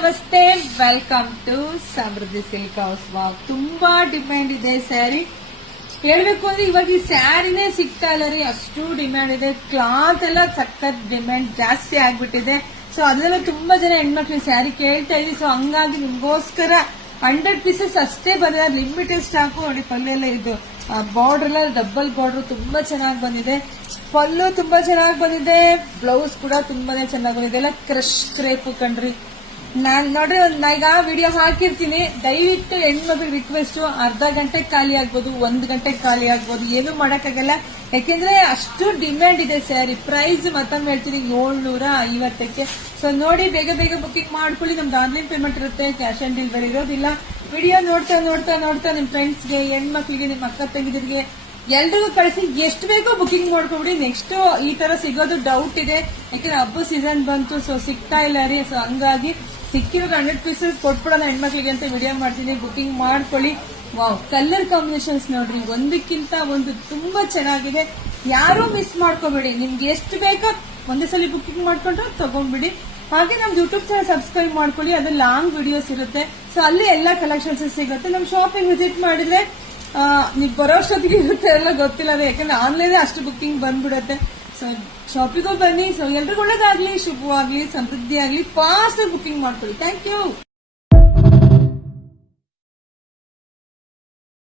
ನಮಸ್ತೆ, welcome to Samruddhi silk house. Wow, ತುಂಬಾ demand ಇದೆ ಸ್ಯಾರಿ. ಹೇಳ್ಬೇಕು ಅಂದ್ರೆ ಇವಾಗ ಈ ಸ್ಯಾರಿನೇ ಸಿಗ್ತಾ ಇಲ್ಲ ರೀ, ಅಷ್ಟು ಡಿಮ್ಯಾಂಡ್ ಇದೆ. ಕ್ಲಾತ್ ಎಲ್ಲ ಸಖತ್ ಡಿಮ್ಯಾಂಡ್ ಜಾಸ್ತಿ ಆಗ್ಬಿಟ್ಟಿದೆ. ಸೊ ಅದೆಲ್ಲ ತುಂಬಾ ಜನ ಹೆಣ್ಮಕ್ಳು ಸ್ಯಾರಿ ಕೇಳ್ತಾ ಇದ್ವಿ. ಸೊ ಹಂಗಾಗಿ ನಿಮ್ಗೋಸ್ಕರ 100 ಪೀಸಸ್ ಅಷ್ಟೇ ಬಂದಿದೆ, ಲಿಮಿಟೆಡ್ ಸ್ಟಾಕ್. ನೋಡಿ, ಪಲ್ಲು ಎಲ್ಲ ಇದು ಬಾರ್ಡರ್ ಎಲ್ಲ ಡಬಲ್ ಬಾರ್ಡರ್ ತುಂಬಾ ಚೆನ್ನಾಗಿ ಬಂದಿದೆ. ಪಲ್ಲು ತುಂಬಾ ಚೆನ್ನಾಗಿ ಬಂದಿದೆ, ಬ್ಲೌಸ್ ಕೂಡ ತುಂಬಾನೇ ಚೆನ್ನಾಗಿ ಬಂದಿದೆ. ಎಲ್ಲ ಕ್ರಶ್ ಕ್ರೇಪ್ ಕಣ್ರಿ. ನಾನ್ ನೋಡ್ರಿ ಈಗ ವಿಡಿಯೋ ಹಾಕಿರ್ತೀನಿ. ದಯವಿಟ್ಟು ಹೆಣ್ಮಕ್ಳಿಗೆ ರಿಕ್ವೆಸ್ಟ್, ಅರ್ಧ ಗಂಟೆಗೆ ಖಾಲಿ ಆಗ್ಬೋದು, 1 ಗಂಟೆಗೆ ಖಾಲಿ ಆಗ್ಬೋದು, ಏನು ಮಾಡಕ್ಕಾಗಲ್ಲ. ಯಾಕೆಂದ್ರೆ ಅಷ್ಟು ಡಿಮ್ಯಾಂಡ್ ಇದೆ ಸ್ಯಾರಿ. ಪ್ರೈಸ್ ಮತ್ತೊಮ್ಮೆ ಹೇಳ್ತೀನಿ, 750ಕ್ಕೆ. ಸೊ ನೋಡಿ, ಬೇಗ ಬೇಗ ಬುಕಿಂಗ್ ಮಾಡ್ಕೊಳ್ಳಿ. ನಮ್ದು ಆನ್ಲೈನ್ ಪೇಮೆಂಟ್ ಇರುತ್ತೆ, ಕ್ಯಾಶ್ ಆನ್ ಡೆಲಿವರಿ ಇರೋದಿಲ್ಲ. ವಿಡಿಯೋ ನೋಡ್ತಾ ನೋಡ್ತಾ ನೋಡ್ತಾ ನಿಮ್ ಫ್ರೆಂಡ್ಸ್ಗೆ, ಹೆಣ್ಮಕ್ಳಿಗೆ, ನಿಮ್ ಅಕ್ಕ ತಂಗಿದರಿಗೆ ಎಲ್ರಿಗೂ ಕಳಿಸಿ. ಎಷ್ಟು ಬೇಕೋ ಬುಕಿಂಗ್ ಮಾಡ್ಕೊಬಿಡಿ. ನೆಕ್ಸ್ಟ್ ಈ ತರ ಸಿಗೋದು ಡೌಟ್ ಇದೆ, ಯಾಕಂದ್ರೆ ಹಬ್ಬ ಸೀಸನ್ ಬಂತು. ಸೊ ಸಿಗ್ತಾ ಇಲ್ಲ ರೀ. ಸೊ ಹಂಗಾಗಿ ಸಿಕ್ಕಿರೋ 100 ಪೀಸಸ್ ಕೊಟ್ಬಿಡೋಣ ಹೆಣ್ಮಕ್ಳಿಗೆ ಅಂತ ವಿಡಿಯೋ ಮಾಡ್ತೀನಿ. ಬುಕಿಂಗ್ ಮಾಡ್ಕೊಳ್ಳಿ. ವಾವ್, ಕಲರ್ ಕಾಂಬಿನೇಷನ್ಸ್ ನೋಡ್ರಿ, ಒಂದಕ್ಕಿಂತ ಒಂದು ತುಂಬಾ ಚೆನ್ನಾಗಿದೆ. ಯಾರು ಮಿಸ್ ಮಾಡ್ಕೋಬೇಡಿ. ನಿಮ್ಗೆ ಎಷ್ಟು ಬೇಕೋ ಒಂದೇ ಸಲ ಬುಕಿಂಗ್ ಮಾಡ್ಕೊಂಡ್ರೆ ತಗೊಂಡ್ಬಿಡಿ. ಹಾಗೆ ನಮ್ ಯೂಟ್ಯೂಬ್ ಚಾನಲ್ ಸಬ್ಸ್ಕ್ರೈಬ್ ಮಾಡ್ಕೊಳ್ಳಿ, ಅದು ಲಾಂಗ್ ವಿಡಿಯೋಸ್ ಇರುತ್ತೆ. ಸೊ ಅಲ್ಲಿ ಎಲ್ಲಾ ಕಲೆಕ್ಷನ್ಸ್ ಸಿಗುತ್ತೆ. ನಮ್ ಶಾಪಿಂಗ್ ವಿಸಿಟ್ ಮಾಡಿದ್ರೆ ನೀವು ಬರೋಷ್ಟೊತ್ತಿಗೆ ಇರುತ್ತೆ ಎಲ್ಲ ಗೊತ್ತಿಲ್ಲ, ಯಾಕಂದ್ರೆ ಆನ್ಲೈನ್ ಅಷ್ಟು ಬುಕಿಂಗ್ ಬಂದ್ಬಿಡುತ್ತೆ. ಸೊ ಶಾಪಿಗೂ ಬನ್ನಿ. ಸೊ ಎಲ್ರಿಗೂ ಒಳ್ಳೇದಾಗ್ಲಿ, ಶುಭವಾಗ್ಲಿ, ಸಮೃದ್ಧಿ ಆಗ್ಲಿ. ಫಾಸ್ಟ್ ಬುಕಿಂಗ್ ಮಾಡ್ಕೊಳ್ಳಿ. Thank you.